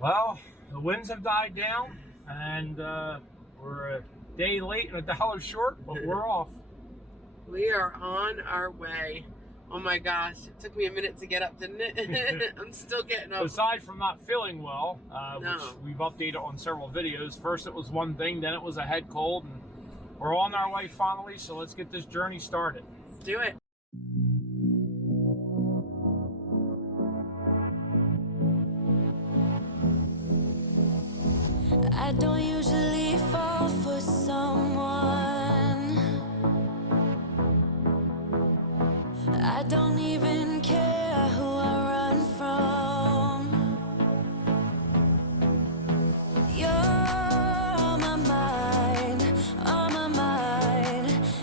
Well, the winds have died down, and we're a day late and a dollar short, but we're off. We are on our way. Oh my gosh, it took me a minute to get up, didn't it? I'm still getting up. Aside from not feeling well, No. which we've updated on several videos, first it was one thing, then it was a head cold, and we're on our way finally, so let's get this journey started. Let's do it. I don't usually fall for someone. I don't even care who I run from. You're on my mind,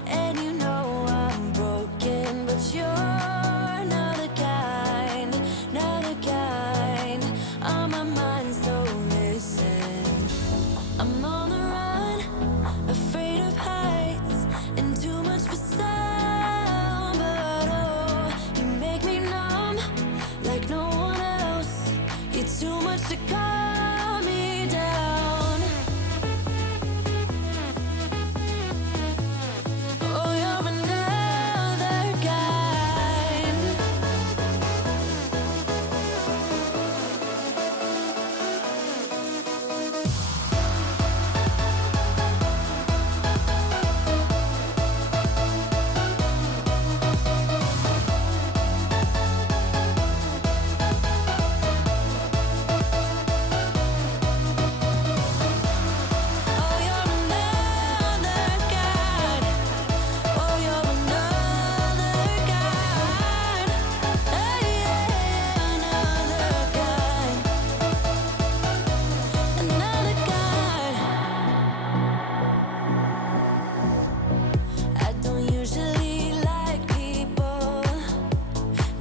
and you know I'm broken, but you're not the kind, on my mind, so listen. I'm on the run, afraid of heights, and too much for sound, but oh, you make me numb, like no one else. You're too much to calm me down. Oh, you're another kind. Oh, you're another kind. Oh, you're another kind. Oh, yeah, another kind. Another kind. I don't usually like people,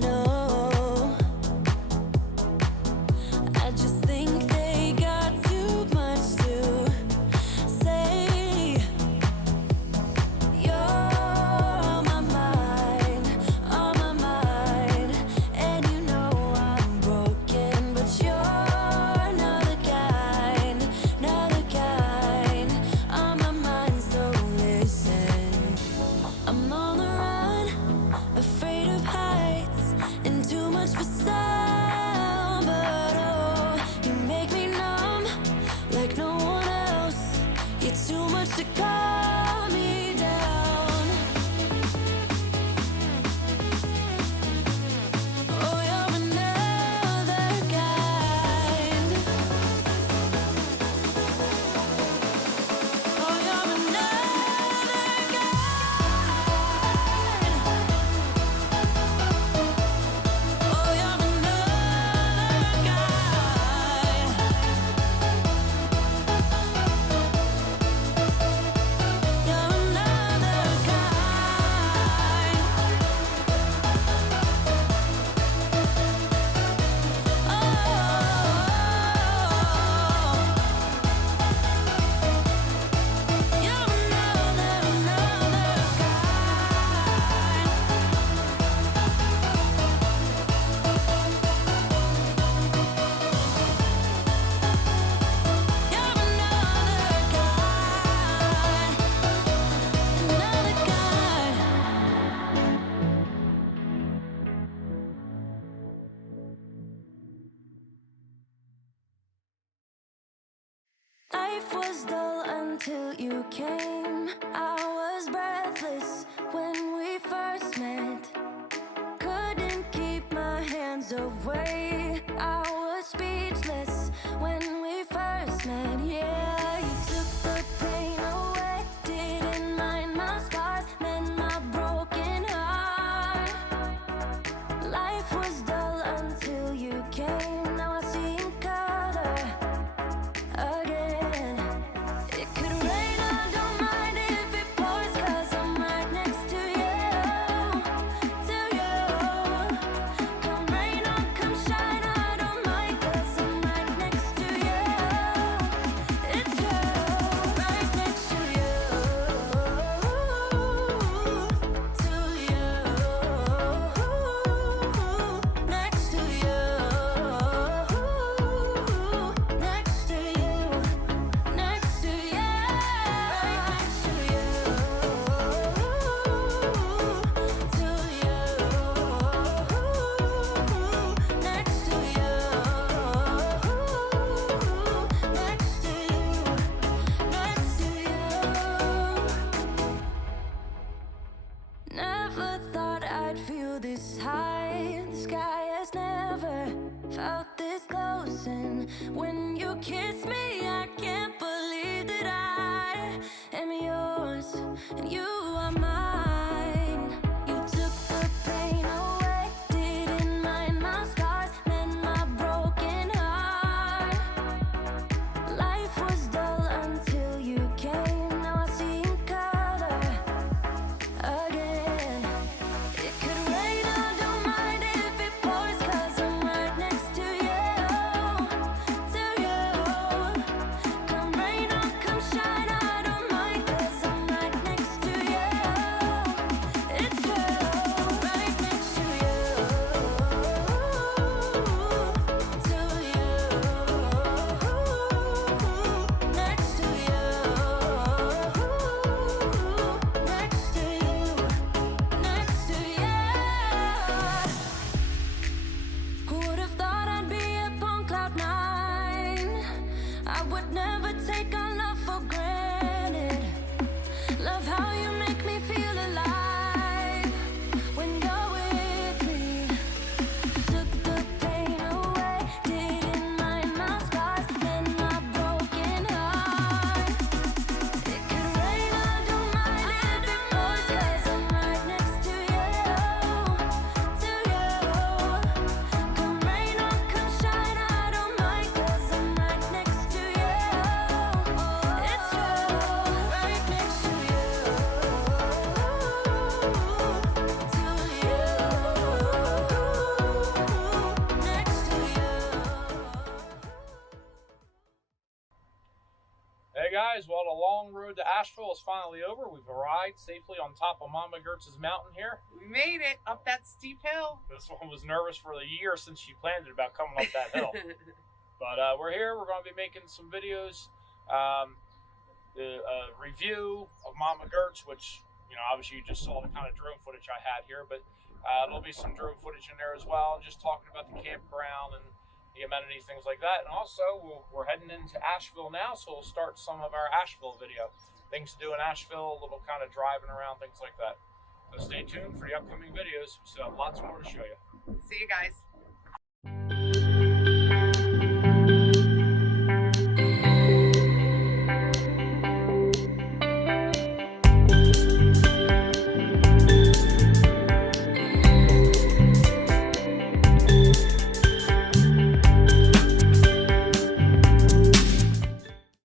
no. I just think they got too much to say. You're on my mind, and you know I'm broken, but you're not the kind, on my mind, so listen. I'm on the run, afraid of heights, and too much for sound, but oh, you make me numb, like no one else. You're too much to calm me down. Oh, you're another kind. Oh, you're another kind. Oh, you're another kind. You're another kind. Oh, you're another Life was dull until you came. I was breathless when we first met. Couldn't keep my hands away. I was speechless when we first met. Yeah, you took the pain away. Didn't mind my scars, mend my broken heart. Life was dull until you came. Now I see in color again. It could rain, I don't mind. sky has never felt this close, and when you kiss me, I can't believe that I am yours and you are mine. You took the pain away, didn't mind my scars, mend my broken heart. Life was dull until you came. Now I see in color again. It could rain, I don't mind if it pours, 'cause I'm right next to you, to you. Come rain or come shine, I don't mind, 'cause I'm right next to you. It's true, right next to you, to you, next to you, next to you, next to you. Who would have thought I'd be up on cloud nine? I would never take our love for granted. Love how you make me feel alive when you're with me. Took the pain away, didn't mind my scars, mend my broken heart. It could rain, I don't mind if it pours, 'cause I'm right next to you, to you. Come rain or come shine, I don't mind, 'cause I'm right next to you. It's true, right next to you, to you, next to you. Hey guys, well, the long road to Asheville is finally over. We've arrived safely on top of Mama Gertie's mountain here. We made it up that steep hill. This one was nervous for the year since she planned it about coming up that hill. But we're here. We're going to be making some videos. The review of Mama Gert's, which, you know, obviously you just saw the kind of drone footage I had here, but there'll be some drone footage in there as well, and just talking about the campground and the amenities, things like that. And also, we're heading into Asheville now, so we'll start some of our Asheville video. Things to do in Asheville, a little kind of driving around, things like that. So stay tuned for the upcoming videos. So lots more to show you. See you guys.